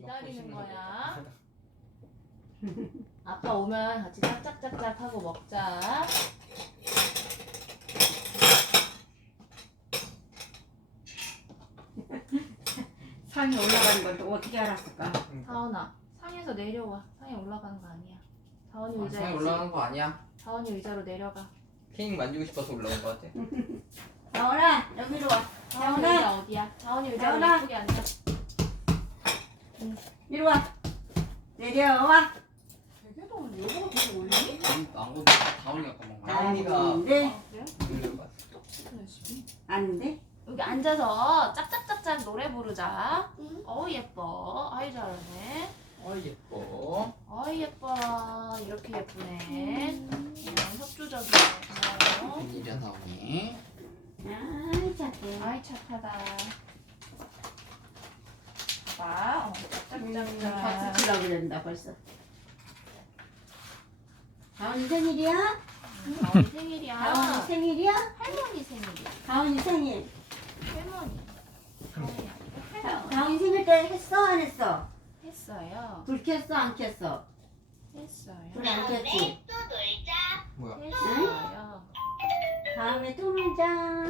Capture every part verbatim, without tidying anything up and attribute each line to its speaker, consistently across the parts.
Speaker 1: 기다리는 거야. 아빠 오면 같이 짝짝짝짝 하고 먹자.
Speaker 2: 상에 올라가는 걸 또 어떻게 알았을까?
Speaker 1: 사원아, 상에서 내려와. 상에 올라가는 거 아니야. 사원이
Speaker 3: 아,
Speaker 1: 의자에
Speaker 3: 상에 올라간 거 아니야?
Speaker 1: 사원이 의자로 내려가.
Speaker 3: 케이크 만지고 싶어서 올라온 거 같아.
Speaker 2: 나오라 여기로 와.
Speaker 1: 사원이
Speaker 2: 나오라
Speaker 1: 의자 어디야? 사원이 의자로
Speaker 2: 나오라.
Speaker 1: 예쁘게 앉아.
Speaker 2: 이리 와. 내려와.
Speaker 1: 되게 더운데 여보가 계속 올리니?
Speaker 3: 안 고기 다운이가 까먹은 거야.
Speaker 2: 아닌데
Speaker 1: 아, 그래? 똑똑하네 집이.
Speaker 2: 아닌데.
Speaker 1: 여기 앉아서 짝짝짝짝 노래 부르자. 어우 예뻐. 아이 잘하네.
Speaker 3: 어 예뻐.
Speaker 1: 어이 예뻐. 이렇게 예쁘네. 음, 협조적이네. 고마워.
Speaker 3: 웬일이야 다운이?
Speaker 2: 아이 착해.
Speaker 1: 아이 착하다. 봐봐. 어,
Speaker 2: 음,
Speaker 1: 짝짝짝짝.
Speaker 2: 박수 치려고 그런다 벌써. 다운이 생일이야?
Speaker 1: 다원이 생일이야.
Speaker 2: 다운이 생일이야?
Speaker 1: 할머니 생일이야.
Speaker 2: 다운이 생일.
Speaker 1: 할머니. 다원이 아니고
Speaker 2: 다-
Speaker 1: 할머니.
Speaker 2: 다운이 생일 때 했어 안 했어?
Speaker 1: 했어요.
Speaker 2: 불 켰어 안 켰어?
Speaker 1: 했어요.
Speaker 2: 불 안 켰지?
Speaker 3: 뭐야?
Speaker 1: 했어요.
Speaker 2: 다음에 또 놀자.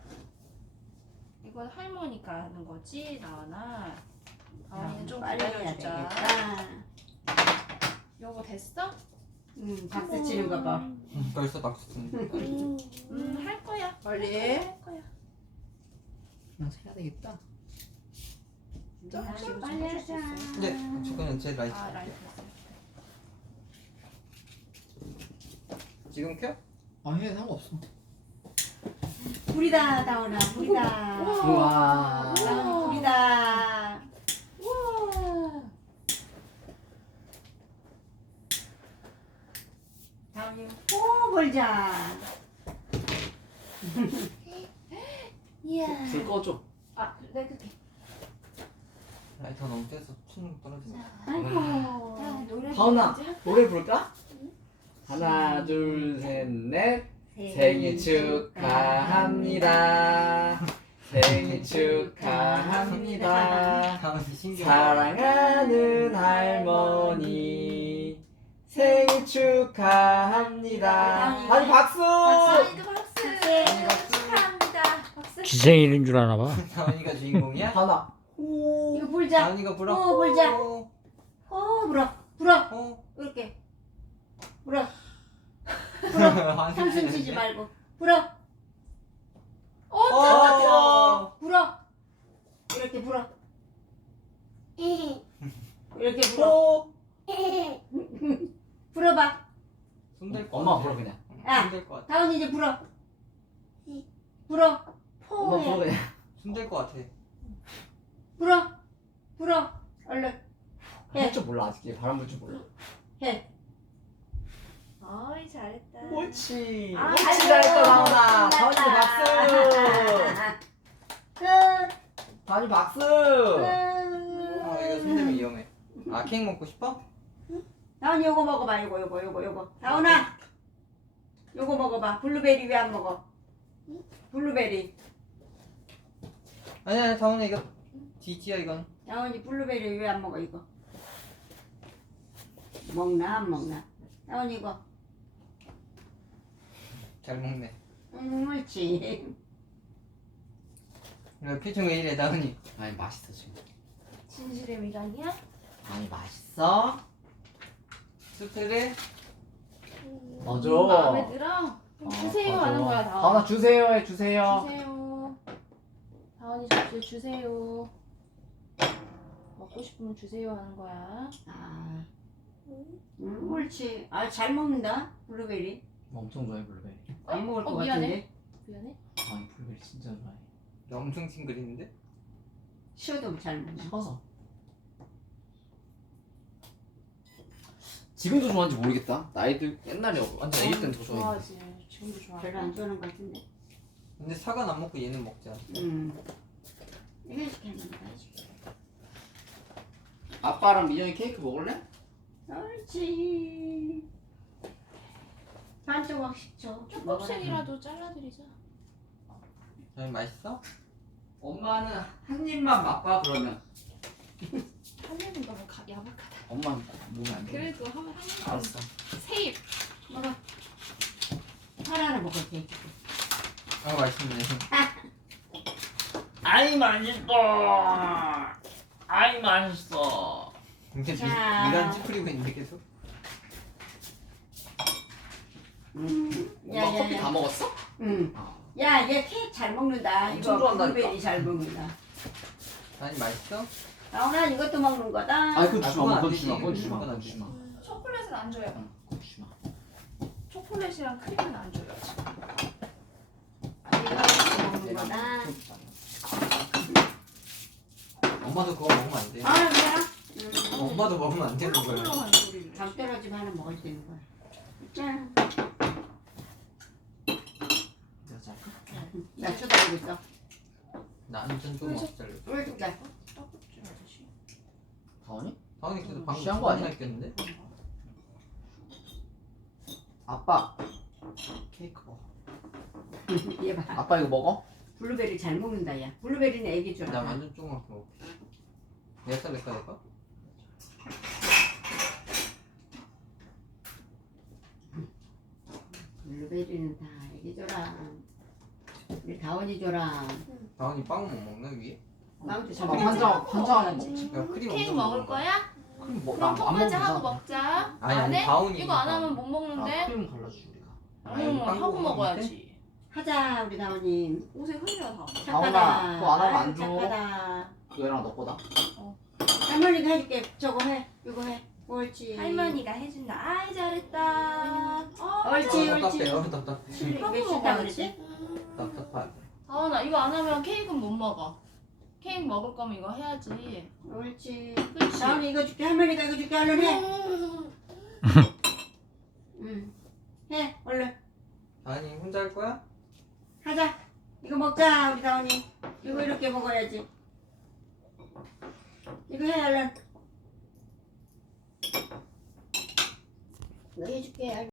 Speaker 1: 이건 할머니가 하는 거지, 나와나. 다원이는 좀
Speaker 2: 빨리 해야
Speaker 1: 기다려주자.
Speaker 2: 되겠다.
Speaker 1: 여보 됐어?
Speaker 2: 음, 박수 치는 거 봐.
Speaker 3: 벌써 박수 치는 거.
Speaker 1: 음, 할 거야.
Speaker 2: 빨리.
Speaker 1: 할 거야.
Speaker 3: 나 해야 되겠다.
Speaker 2: 아주 빨리 하자.
Speaker 3: 네, 저거는 제 라이트.
Speaker 1: 아, 라이트 했어요.
Speaker 3: 지금 켜? 아, 해 상관없어.
Speaker 2: 불이다, 다운아, 불이다.
Speaker 3: 우와.
Speaker 2: 다운이 불이다.
Speaker 1: 우와.
Speaker 2: 다운이 호 벌자.
Speaker 1: 이야.
Speaker 3: 불 꺼줘.
Speaker 1: 아, 네, 그게.
Speaker 3: 라이터 너무 세서 손 떨어지네.
Speaker 2: 아이고.
Speaker 1: 자, 노래
Speaker 4: 다운아,
Speaker 1: 이제 할까?
Speaker 4: 노래 부를까? 하나, 둘, 셋, 넷. 생일 축하합니다. 생일 축하합니다.
Speaker 3: 다운이 신기해.
Speaker 4: 사랑하는 할머니. 생일 축하합니다. 아니 박수!
Speaker 1: 다운이도 박수.
Speaker 2: 네.
Speaker 1: 축하합니다. 박수.
Speaker 5: 지 생일인 줄 아나 봐.
Speaker 3: 다운이가 주인공이야?
Speaker 4: 하나.
Speaker 2: 이거 불자.
Speaker 3: 다운이가 불어.
Speaker 2: 어, 불자.
Speaker 3: 어,
Speaker 2: 호 불어, 불어.
Speaker 3: 어.
Speaker 2: 이렇게. 불어.
Speaker 3: 한숨
Speaker 2: 한숨 쉬지
Speaker 3: 쉬는데?
Speaker 2: 말고. 불어,
Speaker 1: 어,
Speaker 3: 어.
Speaker 2: 불어. 이렇게 불어. 이렇게 불어.
Speaker 4: 호.
Speaker 2: 불어봐.
Speaker 3: 손댈 거
Speaker 4: 엄마
Speaker 3: 같아.
Speaker 4: 불어 그냥.
Speaker 2: 야,
Speaker 3: 손댈 거 같아.
Speaker 2: 다운이 이제 불어. 불어.
Speaker 4: 엄마 불어
Speaker 2: 포해.
Speaker 4: 그냥.
Speaker 3: 손댈 거 같아.
Speaker 2: 불어. 불어. 얼른.
Speaker 4: 할 줄 몰라 아직. 바람 불 줄 몰라.
Speaker 2: 해.
Speaker 1: 어이, 잘했다.
Speaker 4: 옳지.
Speaker 2: 아,
Speaker 4: 옳지
Speaker 2: 아이고,
Speaker 4: 잘했다 다운아. 다운이
Speaker 2: 끝났다.
Speaker 4: 박수.
Speaker 2: 끝.
Speaker 4: 다운이 박수.
Speaker 2: 끝.
Speaker 3: 아, 이거 손대면 위험해. 아, 케이크 먹고 싶어?
Speaker 2: 다운이 요거 먹어봐. 요거 요거 요거 요거. 다운아. 요거 먹어봐. 블루베리 왜 안 먹어? 블루베리.
Speaker 3: 아니야, 다운이 이거 뒤지야 이건.
Speaker 2: 다운이 블루베리 왜 안 먹어 이거? 먹나 안 먹나? 다운이 이거.
Speaker 3: 잘 먹네.
Speaker 2: 음, 옳지.
Speaker 3: 이거 표정 왜 이래, 다운이?
Speaker 4: 아니 맛있어 지금.
Speaker 1: 진실의 미간이야?
Speaker 4: 아니 맛있어?
Speaker 3: 스프레?
Speaker 4: 넣어줘.
Speaker 1: 마음에 들어? 그럼 주세요 하는 거야, 다원.
Speaker 4: 다운아 주세요 해 주세요.
Speaker 1: 주세요. 다원이 접시 주세요. 먹고 싶으면 주세요 하는 거야.
Speaker 2: 아, 음, 옳지. 아, 잘 먹는다. 블루베리.
Speaker 4: 엄청 좋아해 블루베리.
Speaker 2: 안 먹을
Speaker 1: 어,
Speaker 2: 것
Speaker 1: 미안해.
Speaker 2: 같은데.
Speaker 1: 미안해.
Speaker 4: 아니 블루베리 진짜 좋아해.
Speaker 3: 너 엄청 싱그리는데?
Speaker 2: 쉬어도 잘 먹나?
Speaker 4: 커서. 지금도 좋아하는지 모르겠다. 나이들 옛날에 완전 애기 때는 더 좋아해.
Speaker 1: 좋아하지. 지금도 좋아.
Speaker 2: 별로 안 좋아하는 것 같은데.
Speaker 3: 근데 사과 안 먹고 얘는 먹자.
Speaker 2: 음. 이거 시켰는데.
Speaker 4: 아빠랑 민영이 케이크 먹을래?
Speaker 2: 옳지. 반 조각씩 줘.
Speaker 1: 조금씩이라도 잘라드리자.
Speaker 3: 다운이 맛있어?
Speaker 4: 엄마는 한 입만 맛봐 그러면.
Speaker 1: 한 입은
Speaker 4: 엄마 몸에 안 돼.
Speaker 1: 그래도 하면 하는 거.
Speaker 4: 알았어.
Speaker 1: 세입.
Speaker 2: 먹어. 하나 먹을게.
Speaker 3: 아 맛있네.
Speaker 4: 아이 맛있어. 아이 맛있어.
Speaker 3: 근데
Speaker 2: 자.
Speaker 3: 미간 찌푸리고 있는데 계속.
Speaker 2: 음.
Speaker 4: 엄마 커피 다 먹었어?
Speaker 2: 응.
Speaker 4: 아.
Speaker 2: 야, 얘 케이크 잘 먹는다.
Speaker 4: 엄청
Speaker 2: 이거
Speaker 4: 좋아한다니까.
Speaker 2: 블루베리 잘 먹는다.
Speaker 3: 아니 맛있어?
Speaker 2: 나오나 이것도 먹는 거다.
Speaker 4: 아 그거
Speaker 3: 아,
Speaker 4: 주지 마.
Speaker 3: 그건 안
Speaker 4: 그건
Speaker 3: 되지.
Speaker 4: 주지 마. 그건 주지 마.
Speaker 3: 그건 안
Speaker 4: 그건 주지 마.
Speaker 1: 초콜릿은 안 줘요.
Speaker 4: 응, 그건 주지 마.
Speaker 1: 초콜릿이랑 크림은 안 줘요. 지금.
Speaker 2: 이거 먹는 거다.
Speaker 4: 그건 주지 마.
Speaker 3: 엄마도 그거 먹으면 안 돼.
Speaker 2: 아, 그래? 응.
Speaker 3: 엄마도 먹으면 안 되는 거야.
Speaker 1: 꿀렁꿀렁한 소리를.
Speaker 2: 감 떨어지면 하나 먹을 수 있는 거야. 짠.
Speaker 4: 내가 잘까?
Speaker 2: 나 쳐다보고 있어.
Speaker 3: 나는 좀 먹자.
Speaker 2: 물 줄게.
Speaker 1: 떡국주 아저씨.
Speaker 4: 다원이?
Speaker 3: 다은이 그래도 방금
Speaker 4: 취한 거 아니야?
Speaker 3: 했겠는데?
Speaker 4: 아빠 케이크 먹어.
Speaker 2: 얘 봐.
Speaker 4: 아빠 이거 먹어?
Speaker 2: 블루베리 잘 먹는다, 야. 블루베리는 애기 줄
Speaker 3: 나
Speaker 2: 알아.
Speaker 3: 완전 조그맣게 먹을게. 내가 쌀까 내가?
Speaker 2: 블루베리는 다 애기 줘라. 우리 다원이 줘라.
Speaker 3: 다은이 빵은 못 먹나 위에?
Speaker 2: 마음도
Speaker 4: 잠깐
Speaker 2: 잘
Speaker 4: 한장
Speaker 2: 먹는다.
Speaker 4: 한장 안에 먹지.
Speaker 3: 야 크림
Speaker 1: 케이크
Speaker 3: 엄청
Speaker 1: 먹을
Speaker 3: 먹는
Speaker 1: 거야?
Speaker 4: 크림 먹.
Speaker 1: 그럼
Speaker 4: 나안
Speaker 1: 턱까지 하고
Speaker 4: 먹잖아.
Speaker 1: 먹자.
Speaker 3: 아니,
Speaker 1: 안
Speaker 3: 아니,
Speaker 1: 해?
Speaker 3: 다운이
Speaker 1: 이거 안
Speaker 3: 이거.
Speaker 1: 하면 못
Speaker 4: 아
Speaker 1: 먹는데.
Speaker 4: 크림 갈라주지 우리가.
Speaker 3: 아니,
Speaker 1: 응,
Speaker 3: 빵
Speaker 1: 하고
Speaker 3: 먹으면
Speaker 1: 먹어야지.
Speaker 2: 하자, 우리 다원이.
Speaker 1: 옷에 흘려 다.
Speaker 2: 착하다.
Speaker 4: 그거 안 하면 안
Speaker 2: 아유,
Speaker 4: 줘.
Speaker 2: 착하다.
Speaker 4: 그거 얘랑 너 거다.
Speaker 2: 할머니가 해줄게. 저거 해. 이거 해. 옳지.
Speaker 1: 할머니가 해준다. 아이 잘했다. 어,
Speaker 2: 옳지,
Speaker 3: 어,
Speaker 2: 옳지.
Speaker 3: 답답해. 어, 답답해.
Speaker 2: 몇 시다 그랬지?
Speaker 3: 답답하다.
Speaker 1: 다원아 이거 안 하면 케이크는 못 먹어. 케이크 먹을 거면 이거 해야지.
Speaker 2: 옳지.
Speaker 1: 그렇지.
Speaker 2: 다원이 이거 줄게. 할머니가 이거 줄게. 얼른 해. 응. 해. 얼른.
Speaker 3: 다은이 혼자 할 거야?
Speaker 2: 하자. 이거 먹자, 우리 다원이. 이거 이렇게 먹어야지. 이거 해, 얼른. 이거 해줄게.